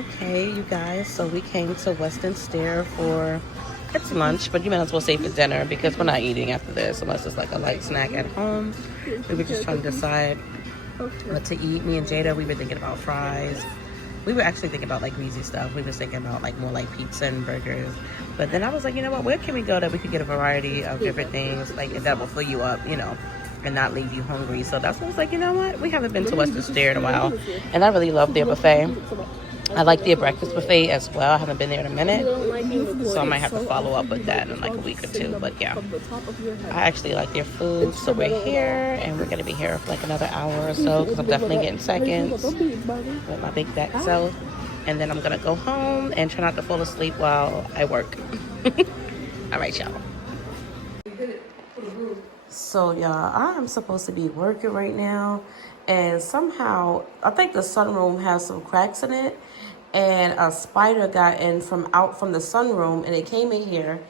Okay, you guys, so we came to Weston Stair for it's lunch, but you might as well say for dinner because we're not eating after this unless it's like a light snack at home. We were just trying to decide what to eat. Me and Jada, we were thinking about fries. We were actually thinking about like greasy stuff. We were thinking about like more like pizza and burgers. But then I was like, you know what, where can we go that we could get a variety of different things like that will fill you up, and not leave you hungry. So that's when I was like, you know what, we haven't been to Western Stair in a while. And I really love their buffet. I like their breakfast buffet as well. I haven't been there in a minute, so I might have to follow up with that in like a week or two. But yeah, I actually like their food. So we're here, and we're gonna be here for like another hour or so because I'm definitely getting seconds with my big back self. And then I'm gonna go home and try not to fall asleep while I work. All right, y'all. So y'all, I'm supposed to be working right now, and somehow I think the sunroom has some cracks in it, and a spider got in from out from the sunroom, and it came in here,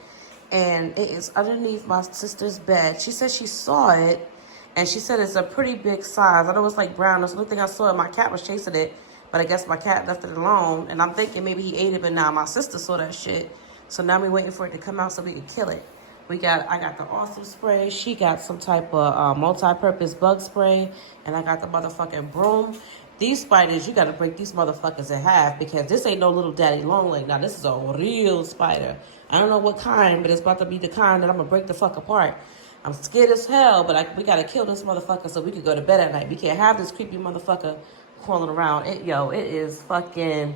and it is underneath my sister's bed. She said she saw it, and she said it's a pretty big size. I know it's like brown. That's the only thing I saw. My cat was chasing it, but I guess my cat left it alone, and I'm thinking maybe he ate it, but now my sister saw that shit, so now we're waiting for it to come out so we can kill it. I got the awesome spray. She got some type of multi-purpose bug spray. And I got the motherfucking broom. These spiders, you got to break these motherfuckers in half because this ain't no little daddy long leg. Now, this is a real spider. I don't know what kind, but it's about to be the kind that I'm going to break the fuck apart. I'm scared as hell, but we got to kill this motherfucker so we can go to bed at night. We can't have this creepy motherfucker crawling around. It is fucking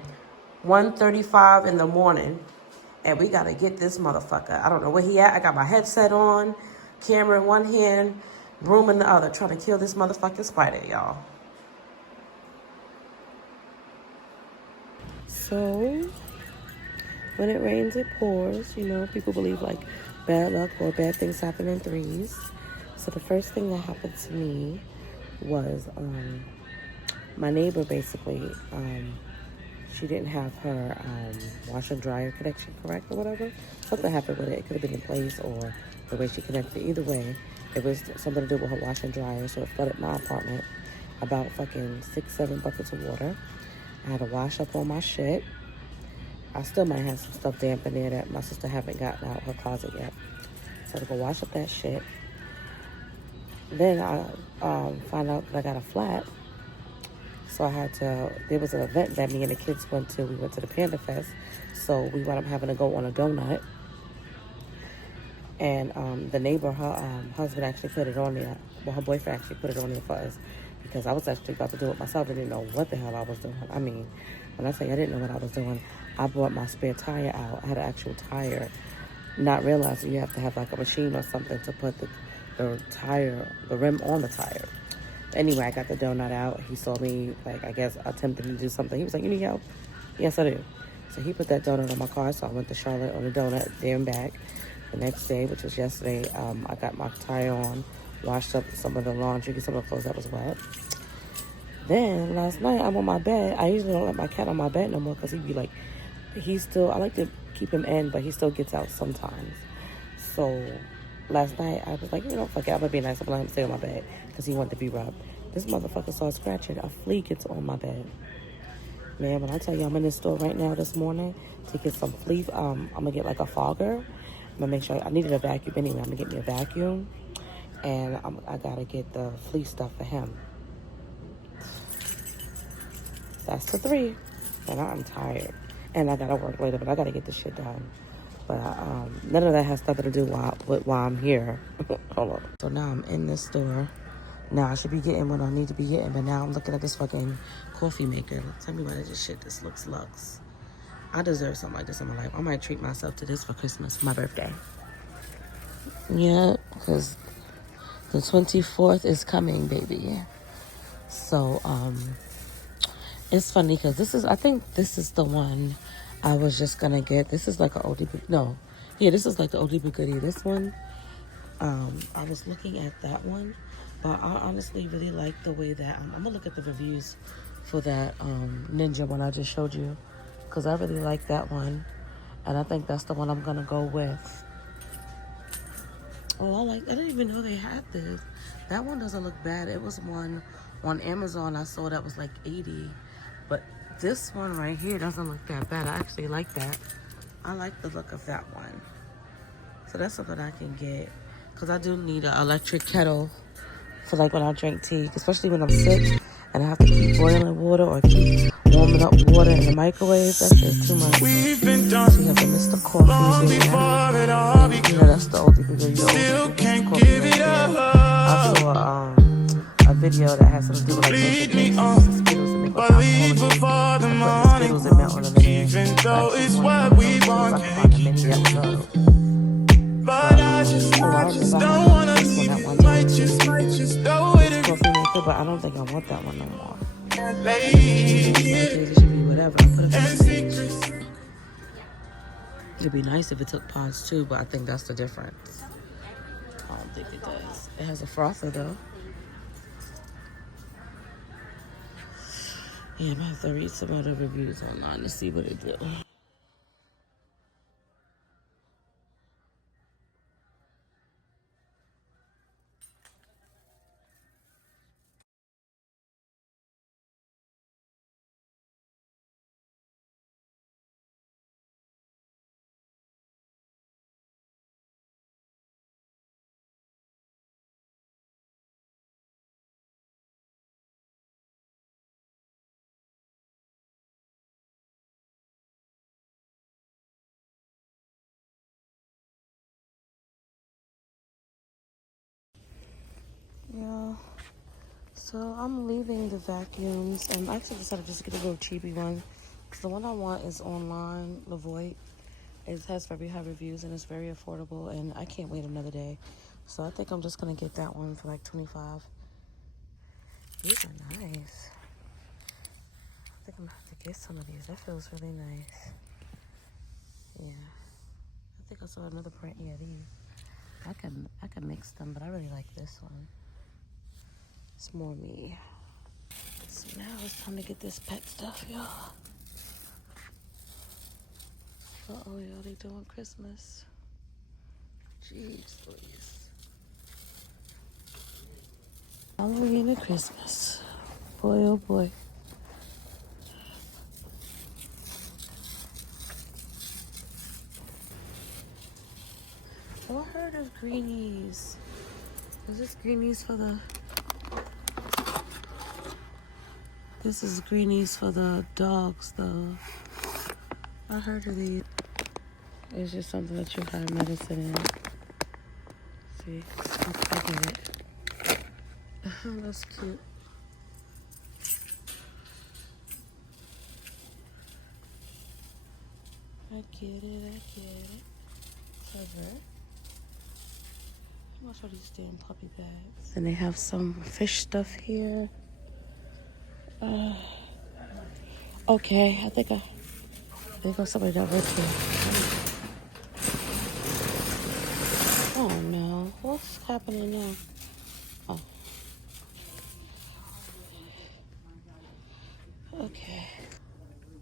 1:35 in the morning. And we gotta get this motherfucker. I don't know where he at. I got my headset on, camera in one hand, broom in the other, trying to kill this motherfucking spider, y'all. So, when it rains, it pours. People believe like bad luck or bad things happen in threes. So the first thing that happened to me was my neighbor basically, she didn't have her washer and dryer connection correct or whatever. Something happened with it. It could have been in place or the way she connected. Either way, it was something to do with her washer and dryer. So it flooded my apartment. About fucking 6-7 buckets of water. I had to wash up on my shit. I still might have some stuff damp in there that my sister haven't gotten out her closet yet. So I had to go wash up that shit. Then I found out that I got a flat. So there was an event that me and the kids went to. We went to the Panda Fest. So we wound up having to go on a donut. And the neighbor, her husband actually put it on there. Well, her boyfriend actually put it on there for us. Because I was actually about to do it myself. I didn't know what the hell I was doing. I mean, when I say I didn't know what I was doing, I brought my spare tire out. I had an actual tire. Not realizing you have to have like a machine or something to put the rim on the tire. Anyway, I got the donut out. He saw me, I guess, attempting to do something. He was like, you need help? Yes, I do. So he put that donut on my car. So I went to Charlotte on the donut, there and back. The next day, which was yesterday, I got my tire on, washed up some of the laundry, some of the clothes that was wet. Then, last night, I'm on my bed. I usually don't let my cat on my bed no more because he'd be like, I like to keep him in, but he still gets out sometimes. So last night, I was like, fuck it, I'm going to be nice. I'm going to let him stay on my bed because he wanted to be rubbed. This motherfucker started scratching. A flea gets on my bed. Man, when I tell you I'm in this store right now this morning to get some flea, I'm going to get like a fogger. I'm going to make sure, I needed a vacuum anyway. I'm going to get me a vacuum. And I got to get the flea stuff for him. That's the 3. And I'm tired. And I got to work later, but I got to get this shit done. But none of that has nothing to do with why I'm here. Hold on. So now I'm in this store. Now I should be getting what I need to be getting, but now I'm looking at this fucking coffee maker. Tell me why this shit just looks lux. I deserve something like this in my life. I might treat myself to this for Christmas, for my birthday. Yeah, because the 24th is coming, baby. So, it's funny because I think this is the one I was just gonna get. This is like an oldie, this is like the oldie but goodie. This one, I was looking at that one, but I honestly really like the way that, I'm gonna look at the reviews for that Ninja one I just showed you, because I really like that one, and I think that's the one I'm gonna go with. Oh, I didn't even know they had this. That one doesn't look bad. It was one on Amazon I saw that was like $80, but This one right here doesn't look that bad. I actually like that. I like the look of that one. So that's something I can get. Because I do need an electric kettle for like when I drink tea. Especially when I'm sick and I have to keep boiling water or keep warming up water in the microwave. That's just too much. So you have to miss the coffee there. And, you know, that's the oldie bigger. You know, Mr. Coffee right there. I saw a video that has something to do with like making Skittles and make alcohol and putting the Skittles and melting them in there. So I actually wanted one of those too. I can find a mini episode. But I remember I had this one at one time too. This coffee maker, but I don't think I want that one no more. It should be whatever. I put it in the fridge. It'd be nice if it took pods too, but I think that's the difference. I don't think it does. It has a frother though. Yeah, I'm gonna have to read some other reviews online to see what it do. Yeah. So I'm leaving the vacuums, and I actually decided just to get a little cheapy one. Cause the one I want is online, Lavoie. It has very high reviews and it's very affordable, and I can't wait another day. So I think I'm just gonna get that one for like $25. These are nice. I think I'm gonna have to get some of these. That feels really nice. Yeah. I think I saw another print. Yeah, these. I can mix them, but I really like this one. It's more me. So now it's time to get this pet stuff, y'all. Uh-oh, y'all, they doing Christmas. Jeez, please. Halloween and Christmas. Boy, oh boy. Oh, I heard of greenies. Is this greenies for the... This is greenies for the dogs, though. I heard of these. It's just something that you have medicine in. See, I get it. That's cute. I get it. Clever. How much are these damn puppy bags? And they have some fish stuff here. Okay, I think there goes somebody that works here. Oh no, what's happening now? Oh. Okay.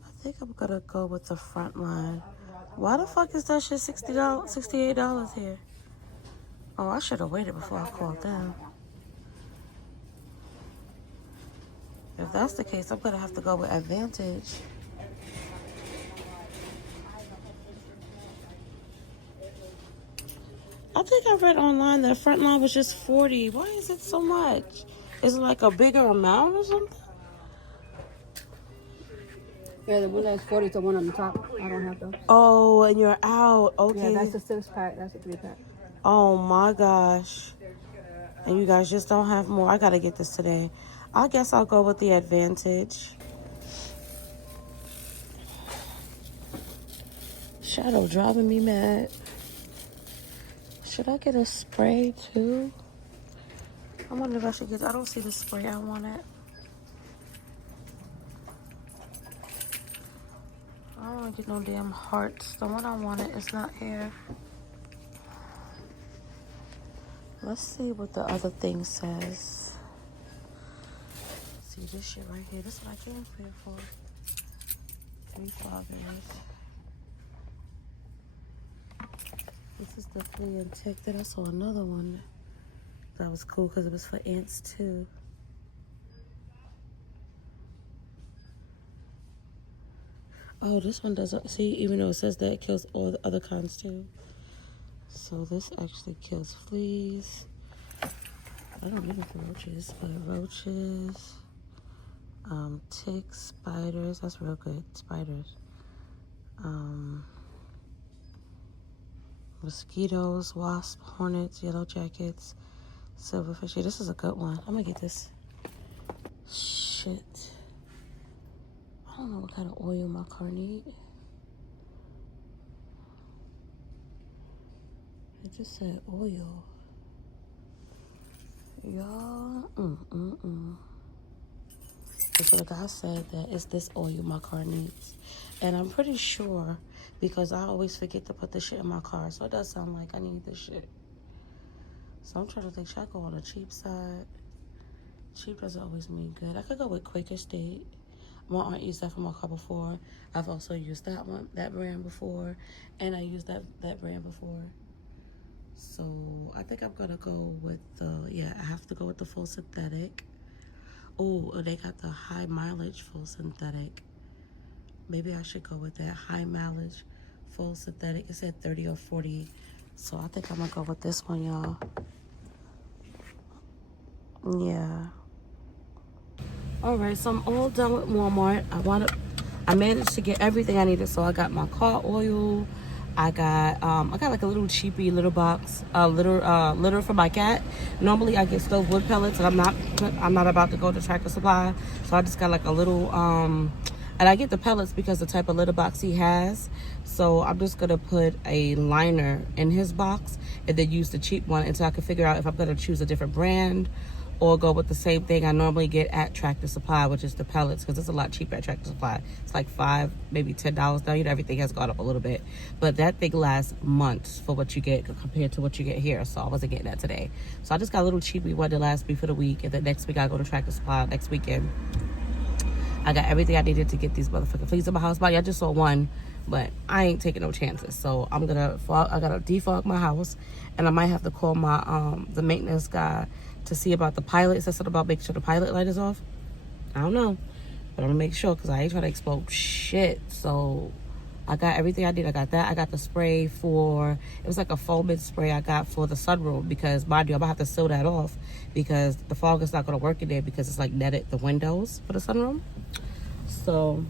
I think I'm gonna go with the front line. Why the fuck is that shit $68 here? Oh, I should have waited before I called them. If that's the case, I'm gonna have to go with Advantage. I think I read online that front line was just $40. Why is it so much? Is it like a bigger amount or something? Yeah, the one that's 40 is the one on the top. I don't have those. Oh, and you're out. Okay. Yeah, that's a 6-pack. That's a 3-pack. Oh my gosh. And you guys just don't have more. I gotta get this today. I guess I'll go with the Advantage. Shadow driving me mad. Should I get a spray too? I wonder if I should get... I don't see the spray I wanted. I don't want to get no damn hearts. The one I wanted is not here. Let's see what the other thing says. See this shit right here. This is what I came here for. 3 floggers. This is the flea and tick. Then I saw another one that was cool because it was for ants too. Oh, this one doesn't. See, even though it says that, it kills all the other kinds too. So this actually kills fleas. I don't need it for roaches, but roaches, ticks, spiders. That's real good. Spiders. Mosquitoes, wasps, hornets, yellow jackets, silverfish. Yeah, this is a good one. I'm gonna get this. Shit. I don't know what kind of oil my car need. It just said oil. Y'all. So the guy said that it's this oil my car needs. And I'm pretty sure because I always forget to put this shit in my car. So it does sound like I need this shit. So I'm trying to think, should I go on the cheap side? Cheap doesn't always mean good. I could go with Quaker State. My aunt used that for my car before. I've also used that brand before. And I used that brand before. So I think I'm gonna go with I have to go with the full synthetic. Oh, they got the high mileage full synthetic. Maybe I should go with that high mileage full synthetic. It said 30 or 40. So I think I'm gonna go with this one, y'all. Yeah. All right, so I'm all done with Walmart. I managed to get everything I needed. So I got my car oil. I got like a little cheapy little box, litter for my cat. Normally I get stove wood pellets, and I'm not about to go to Tractor Supply, so I just got like a little and I get the pellets because the type of litter box he has. So I'm just gonna put a liner in his box and then use the cheap one until I can figure out if I'm gonna choose a different brand or go with the same thing I normally get at Tractor Supply, which is the pellets, because it's a lot cheaper at Tractor Supply. It's like $5, maybe $10 now. You know, everything has gone up a little bit. But that thing lasts months for what you get compared to what you get here. So I wasn't getting that today. So I just got a little cheapy one to last me for the week. And then next week I go to Tractor Supply next weekend. I got everything I needed to get these motherfucking fleas in my house. I just saw one, but I ain't taking no chances. So I gotta defog my house, and I might have to call my the maintenance guy to see about the pilot. It said something about making sure the pilot light is off. I don't know, but I'm gonna make sure because I ain't trying to explode shit. So I got everything I need. I got that. I got the spray it was like a foaming spray I got for the sunroom because, mind you, I'm gonna have to seal that off because the fog is not gonna work in there because it's like netted the windows for the sunroom. So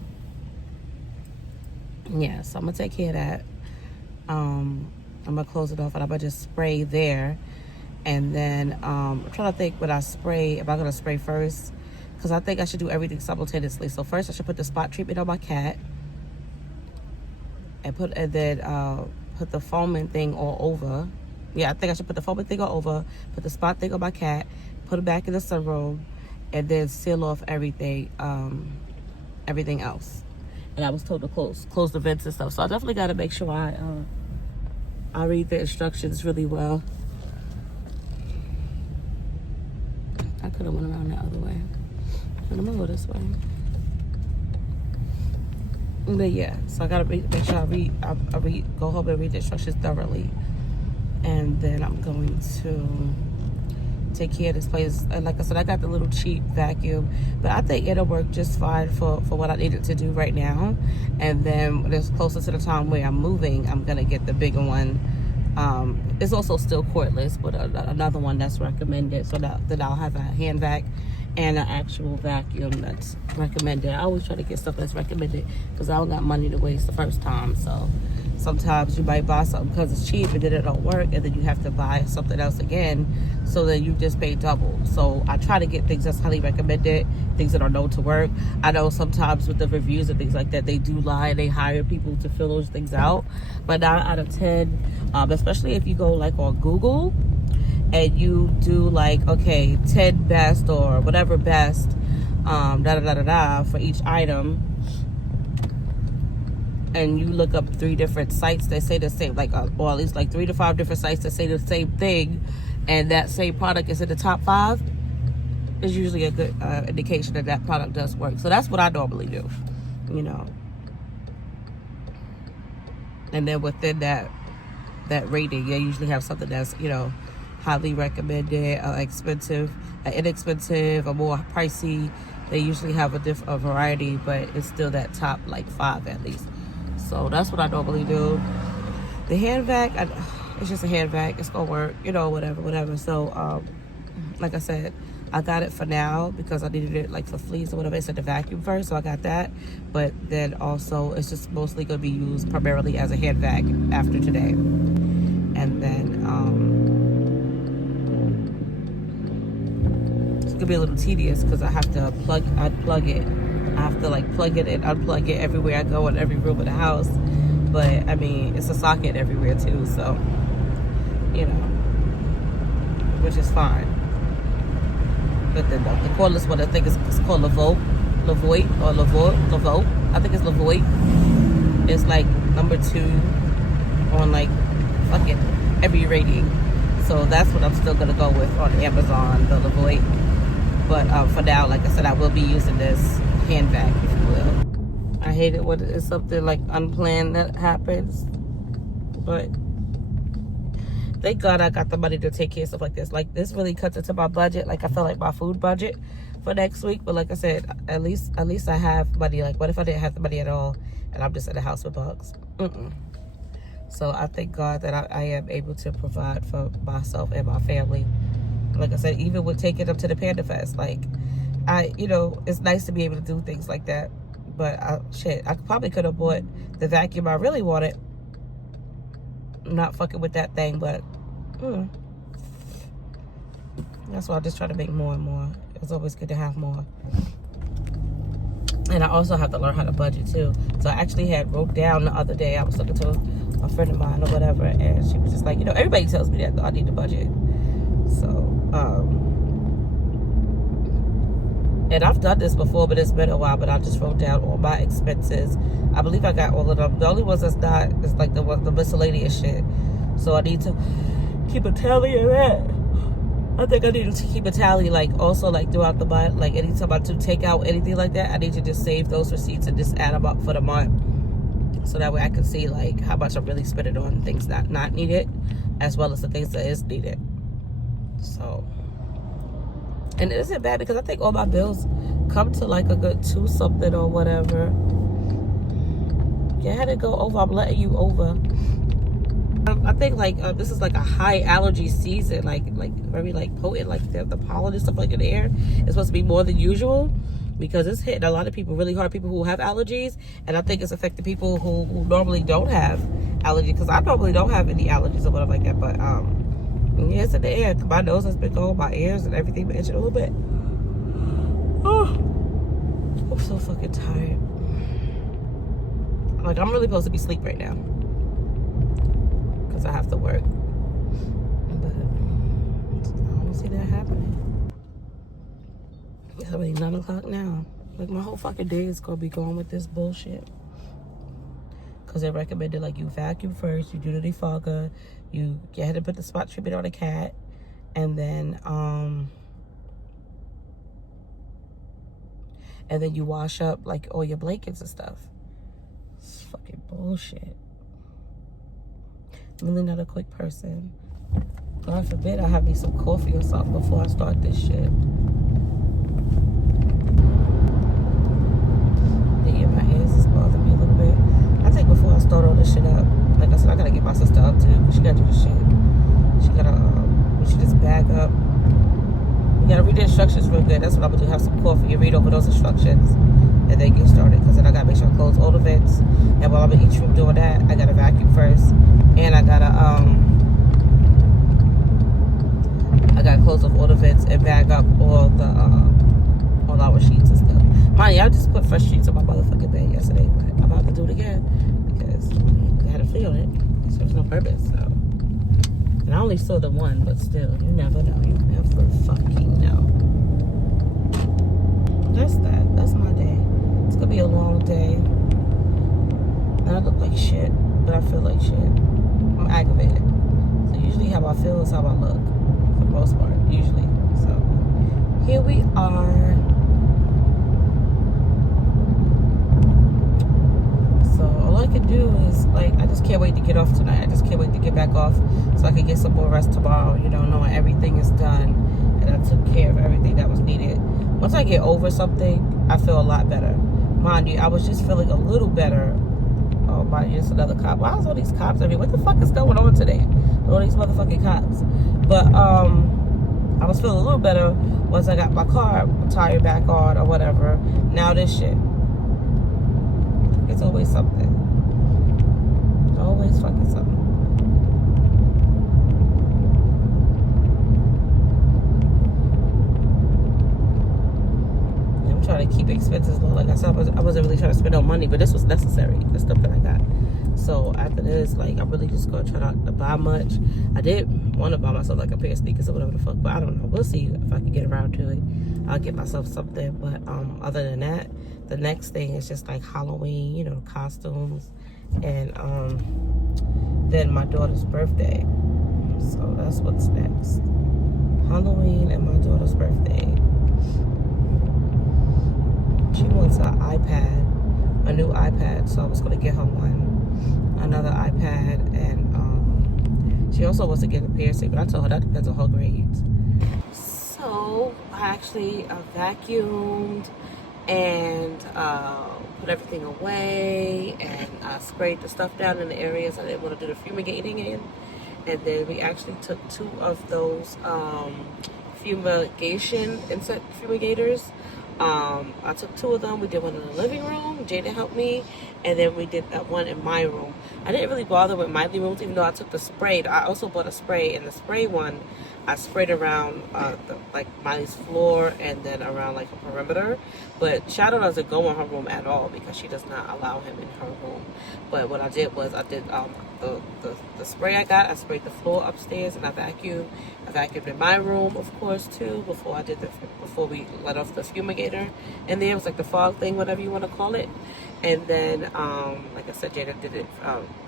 yeah, so I'm gonna take care of that. I'm gonna close it off and I'm gonna just spray there. And then I'm trying to think if I'm gonna spray first, because I think I should do everything simultaneously. So first I should put the spot treatment on my cat and then put the foaming thing all over. Yeah, I think I should put the foaming thing all over, put the spot thing on my cat, put it back in the sunroom, and then seal off everything else. And I was told to close the vents and stuff. So I definitely got to make sure I read the instructions really well. I could have went around the other way, but I'm gonna go this way. But yeah, so I gotta make sure I go home and read the instructions thoroughly, and then I'm going to take care of this place. And like I said, I got the little cheap vacuum, but I think it'll work just fine for what I needed to do right now. And then when it's closer to the time where I'm moving, I'm gonna get the bigger one. It's also still cordless, but another one that's recommended, so that I'll have a hand vac and an actual vacuum that's recommended. I always try to get stuff that's recommended because I don't got money to waste the first time. So sometimes you might buy something because it's cheap and then it don't work, and then you have to buy something else again, so then you just pay double. So I try to get things that's highly recommended, things that are known to work. I know sometimes with the reviews and things like that, they do lie. They hire people to fill those things out, but 9 out of 10, especially if you go like on Google and you do like, okay, 10 best or whatever best, for each item, and you look up 3 different sites that say the same, like, or at least like 3 to 5 different sites that say the same thing, and that same product is in the top 5, is usually a good indication that that product does work. So that's what I normally do, you know. And then within that rating, you usually have something that's, you know, highly recommended, expensive, inexpensive, or more pricey, They usually have a variety, but it's still that top like 5 at least. So that's what I normally do. The hand vac, it's just a hand vac. It's gonna work, you know, whatever. So, like I said, I got it for now because I needed it like for fleas or whatever. It said to vacuum first, so I got that. But then also, it's just mostly gonna be used primarily as a hand vac after today. And then it's gonna be a little tedious because I have to unplug it. I have to like plug it and unplug it everywhere I go in every room of the house. But I mean, it's a socket everywhere too, so you know, which is fine. But then the cordless one, I think it's called Lavoie. I think it's Lavoie. It's like number 2 on like fucking every rating. So that's what I'm still gonna go with on Amazon, the Lavoie. But for now, like I said, I will be using this hand vac, if you will. I hate it when it's something like unplanned that happens. But thank God I got the money to take care of stuff like this. Like, this really cuts into my budget. Like, I feel like my food budget for next week. But like I said, at least I have money. Like, what if I didn't have the money at all and I'm just in the house with bugs? So I thank God that I am able to provide for myself and my family. Like I said, even with taking them to the Panda Fest, like, you know, it's nice to be able to do things like that. But I probably could have bought the vacuum I really wanted. I'm not fucking with that thing, but that's why I just try to make more and more. It's always good to have more. And I also have to learn how to budget too. So I actually had wrote down the other day, I was talking to a friend of mine or whatever, and she was just like, you know, everybody tells me that I need to budget. So, and I've done this before, but it's been a while. But I just wrote down all my expenses. I believe I got all of them. The only ones that's not is like the miscellaneous shit. So I need to keep a tally of that. I think I need to keep a tally, like, also, like, throughout the month. Like, anytime I do take out anything like that, I need to just save those receipts and just add them up for the month. So that way I can see, like, how much I'm really spending on things that not needed, as well as the things that is needed. So, and it isn't bad because I think all my bills come to like a good 2 something or whatever. You had to go over. I'm letting you over. I think like this is like a high allergy season, like very like potent, like the pollen and stuff like in the air is supposed to be more than usual because it's hitting a lot of people really hard. People who have allergies, and I think it's affecting people who normally don't have allergies because I normally don't have any allergies or whatever like that, but yeah, it's in the air. My nose has been going, my ears and everything been itching a little bit. Oh, I'm so fucking tired. Like, I'm really supposed to be asleep right now because I have to work. But I don't see that happening. It's already 9 o'clock now. Like, my whole fucking day is gonna be going with this bullshit. Because they recommended, like, you vacuum first, you do the defogger, you had to put the spot treatment on the cat, and then you wash up, like, all your blankets and stuff. It's fucking bullshit. I'm really not a quick person. God forbid I have me some coffee or something before I start this shit. Yeah, my ears is bothering me a little bit. I think before I start all this shit up, like I said, I gotta get my sister up too. She gotta do the shit. She gotta, we should just bag up. You gotta read the instructions real good. That's what I'm gonna do. Have some coffee and read over those instructions, and then get started. Cause then I gotta make sure I close all the vents. And while I'm in each room doing that, I gotta vacuum first, and I gotta close off all the vents and bag up all the all our sheets and stuff. Mind you, I just put fresh sheets on my motherfucking bed yesterday, but I'm about to do it again because I had a flea on it, so there's no purpose. So, and I only saw the one, but still, you never know. You never fucking know. That's that. That's my day. It's gonna be a long day. And I look like shit, but I feel like shit. I'm aggravated. So usually how I feel is how I look, for the most part, usually. So here we are. So all I can do is, like, I just can't wait to get off tonight. I just can't wait to get back off so I can get some more rest tomorrow, you know, knowing everything is done and I took care of everything that was needed. once I get over something, I feel a lot better. Mind you, I was just feeling a little better. Oh, my, here's another cop. Why is all these cops everywhere? What the fuck is going on today? All these motherfucking cops. But I was feeling a little better once I got my car tire back on or whatever. Now this shit. It's always something. Always fucking something. I'm trying to keep expenses low. Like I said, I wasn't really trying to spend no money, but this was necessary. The stuff that I got. So after this, like, I'm really just gonna try not to buy much. I did want to buy myself like a pair of sneakers or whatever the fuck, but I don't know. We'll see if I can get around to it. I'll get myself something. But other than that, the next thing is just like Halloween, you know, costumes, and then my daughter's birthday. So that's what's next. Halloween and my daughter's birthday. She wants an iPad, a new iPad, so I was gonna get her another iPad, and she also wants to get a piercing, but I told her that depends on her grades. So I actually vacuumed and put everything away, and sprayed the stuff down in the areas I didn't want to do the fumigating in. And then we actually took 2 of those fumigation insect fumigators. I took 2 of them. We did one in the living room. Jada helped me. And then we did that one in my room. I didn't really bother with my living rooms, even though I took the spray. I also bought a spray. And the spray one, I sprayed around like Miley's floor and then around like a perimeter. But Shadow doesn't go in her room at all because she does not allow him in her room. But what I did was I did the spray I got. I sprayed the floor upstairs and I vacuumed. I vacuumed in my room, of course, too, before we let off the fumigator. And there was like the fog thing, whatever you want to call it. And then, like I said, Jada did it.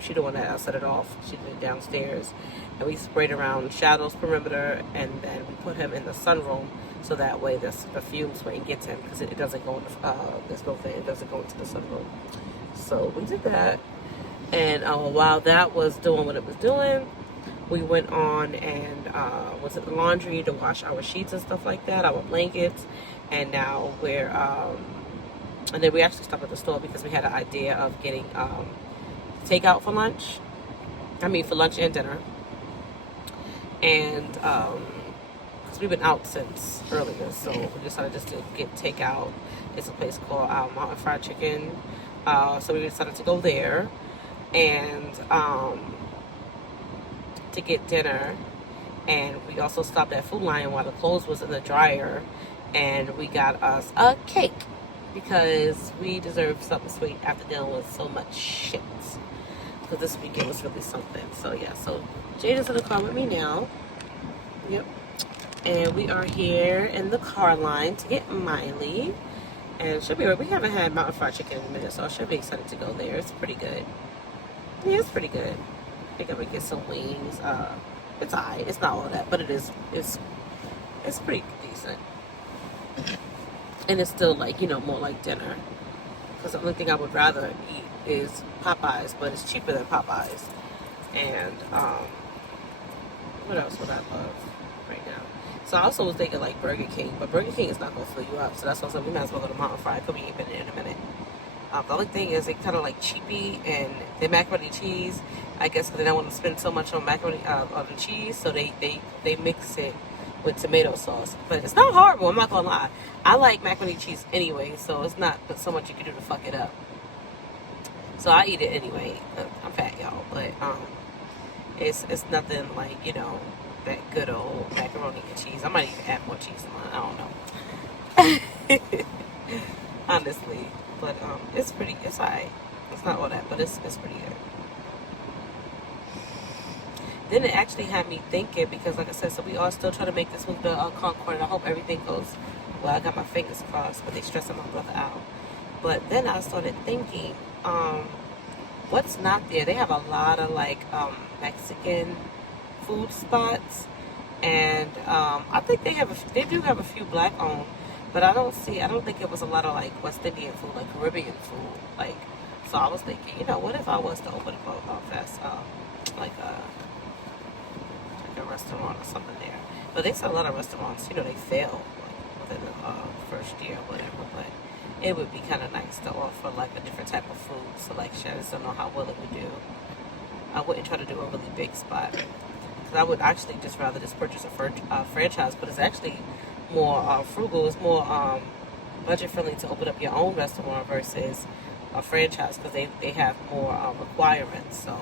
She the one that set it off. She did it downstairs. And we sprayed around Shadow's perimeter. And then we put him in the sunroom. So that way the fumes wouldn't get to him. Because it doesn't go in it doesn't go into the sunroom. So we did that. And while that was doing what it was doing, we went on and was at the laundry to wash our sheets and stuff like that, our blankets. And now we're... and then we actually stopped at the store because we had an idea of getting takeout for lunch. For lunch and dinner. And because we've been out since earlier, so we decided just to get takeout. It's a place called Mountain Fried Chicken. So we decided to go there and to get dinner. And we also stopped at Food Lion while the clothes was in the dryer, and we got us a cake. Because we deserve something sweet after dealing with so much shit. Because this weekend was really something. So yeah, so Jada's in the car with me now. Yep. And we are here in the car line to get Miley. And she'll be right. We haven't had Mountain Fried Chicken in a minute, so I should be excited to go there. It's pretty good. Yeah, it's pretty good. I think I'm gonna get some wings. It's alright. It's not all that, but it's pretty decent. And it's still like, more like dinner. Because the only thing I would rather eat is Popeyes, but it's cheaper than Popeyes. And what else would I love right now? So I also was thinking like Burger King, but Burger King is not going to fill you up. So that's why I said we might as well go to Mountain Fried because we ain't been there in a minute. The only thing is they kind of like cheapy, and their macaroni cheese, I guess because they don't want to spend so much on macaroni on the cheese, so they mix it with tomato sauce. But it's not horrible, I'm not gonna lie. I like macaroni cheese anyway, so it's not so much you can do to fuck it up. So I eat it anyway. I'm fat, y'all, but it's nothing like, that good old macaroni and cheese. I might even add more cheese to mine, I don't know. Honestly. But it's alright. It's not all that, but it's pretty good. Then it actually had me thinking, because like I said, so we are still trying to make this with the Concord, and I hope everything goes well. I got my fingers crossed, but they stressing my brother out. But then I started thinking, what's not there? They have a lot of like Mexican food spots, and I think they do have a few black owned, but I don't think it was a lot of like West Indian food, like Caribbean food, like. So I was thinking, what if I was to open a fast, like a restaurant or something there? But they said a lot of restaurants, they fail like within first year or whatever, but it would be kind of nice to offer like a different type of food selection. I just don't know how well it would do. I wouldn't try to do a really big spot. Because I would actually just rather just purchase a franchise, but it's actually more frugal. It's more budget friendly to open up your own restaurant versus a franchise because they have more requirements. So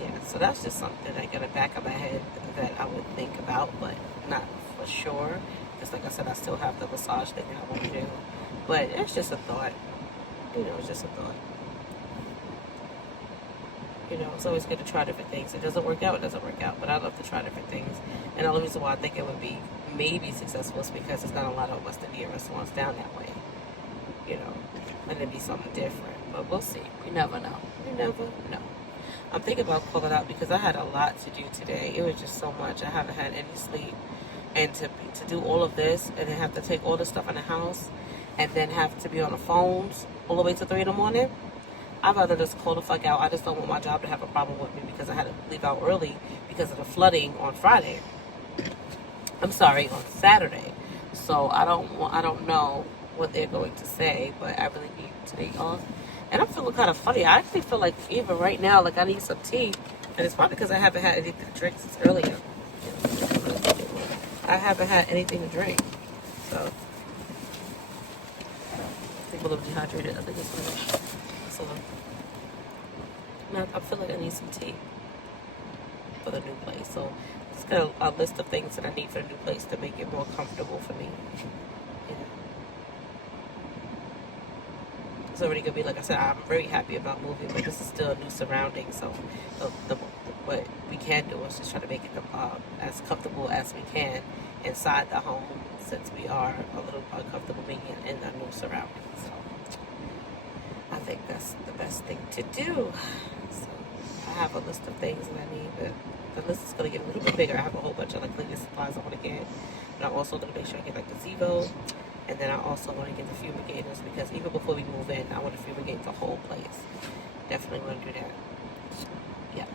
yeah, so that's just something I got in the back of my head that I would think about, but not for sure. Because like I said, I still have the massage thing that I want to do, but it's just a thought. It's just a thought. It's always good to try different things. It doesn't work out, it doesn't work out. But I love to try different things. And the only reason why I think it would be maybe successful is because there's not a lot of West Indian restaurants down that way. And it'd be something different. But we'll see. You never know. You never know. I'm thinking about pulling out because I had a lot to do today. It was just so much. I haven't had any sleep. And to do all of this and then have to take all this stuff in the house and then have to be on the phones all the way to 3 in the morning. I'd rather just call the fuck out. I just don't want my job to have a problem with me because I had to leave out early because of the flooding on Friday. I'm sorry, on Saturday. So I don't know what they're going to say, but I really need today off. And I'm feeling kind of funny. I actually feel like even right now, like I need some tea. And it's probably because I haven't had anything to drink since earlier. I haven't had anything to drink. So I think I'm a little dehydrated. I think it's fine. Now I feel like I need some tea for the new place. So it's got a list of things that I need for the new place to make it more comfortable for me. It's already gonna be, like I said, I'm very happy about moving, but this is still a new surrounding. So what we can do is just try to make it as comfortable as we can inside the home, since we are a little uncomfortable being in the new surroundings. So I think that's the best thing to do. So I have a list of things that I need, but the list is going to get a little bit bigger. I have a whole bunch of cleaning supplies I want to get, but I'm also going to make sure I get the Zevo, and then I also want to get the fumigators because even before we move in, I want to fumigate the whole place. Definitely want to do that. Yes.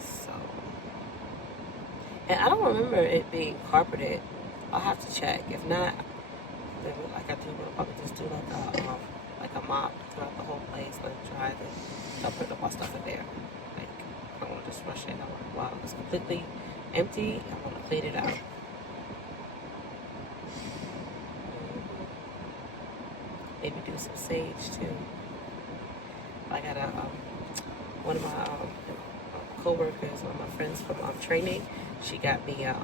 So, and I don't remember it being carpeted. I'll have to check. If not, then like I do, we'll probably just do like a mop throughout the whole place, let it dry, then I'll put all my stuff in there. Like, I don't want to just rush it. While it's completely empty, I want to clean it out. Maybe do some sage too. I got one of my co-workers, one of my friends from training. She got me a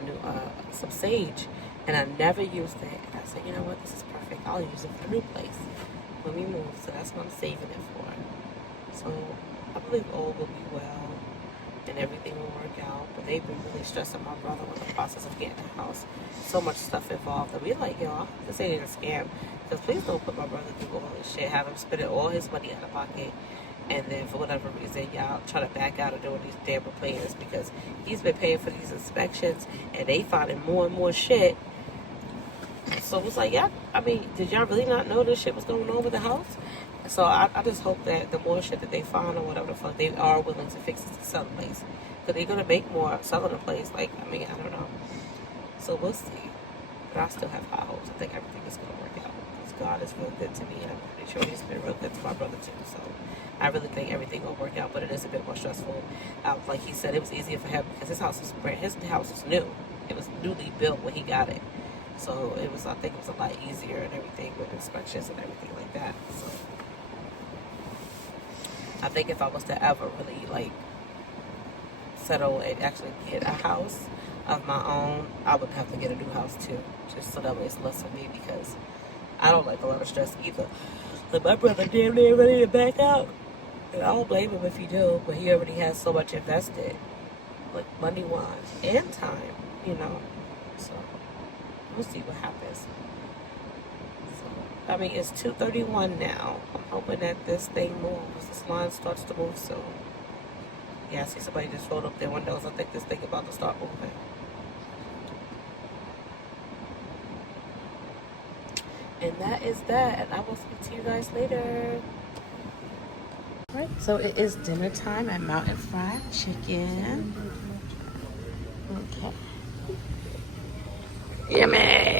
new some sage, and I never used it. And I said, you know what, this is perfect. I'll use it for the new place when we move. So that's what I'm saving it for. So I believe all will be well and everything will work out. But they've been really stressing my brother with the process of getting the house. So much stuff involved. And we're like, this ain't a scam. Because please don't put my brother through all this shit. Have him spending all his money out of pocket. And then for whatever reason, y'all try to back out of doing these damn repairs because he's been paying for these inspections and they finding more and more shit. So it was like, did y'all really not know this shit was going on with the house? So I just hope that the more shit that they find or whatever the fuck, they are willing to fix it to sell the place. Because they're going to make more selling the place. I don't know. So we'll see. But I still have high hopes. I think everything is going to work out. Because God is real good to me, and I'm pretty sure he's been real good to my brother too. So I really think everything will work out, but it is a bit more stressful. Like he said, it was easier for him because his house was new. It was newly built when he got it. So I think it was a lot easier and everything with inspections and everything like that. So I think if I was to ever really settle and actually get a house of my own, I would have to get a new house too, just so that way it's less for me because I don't like a lot of stress either. But my brother damn near ready to back out. And I don't blame him if he do, but he already has so much invested, like money-wise and time, So we'll see what happens. So, it's 2:31 now. I'm hoping that this thing moves. This line starts to move soon. Yeah, I see somebody just rolled up their windows. I think this thing about to start moving. And that is that. And I will speak to you guys later. Alright, so it is dinner time at Mountain Fried Chicken. Okay. Yummy.